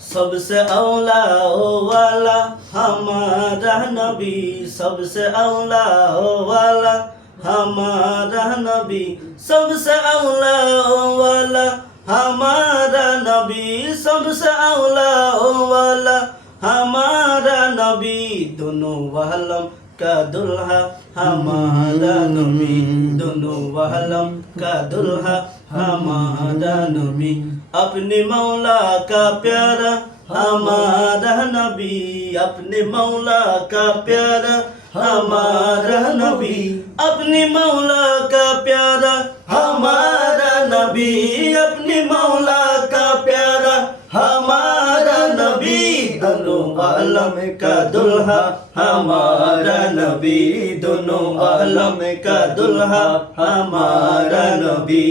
सबसे औला ओ वाला हमारा नबी, सबसे औला ओ वाला हमारा नबी, सबसे औला ओ वाला हमारा नबी, सबसे औला ओ वाला हमारा नबी। दोनों वालम का दुल्हा हमारा नबी, दोनों वालम का दुल्हा हमारा नबी। अपने मौला का प्यारा हमारा नबी, अपने मौला का प्यारा हमारा नबी, अपने मौला का प्यारा हमारा नबी, अपने मौला का प्यारा हमारा नबी। दोनों आलम का दुल्हा हमारा नबी, दोनों आलम का दुल्हा हमारा नबी।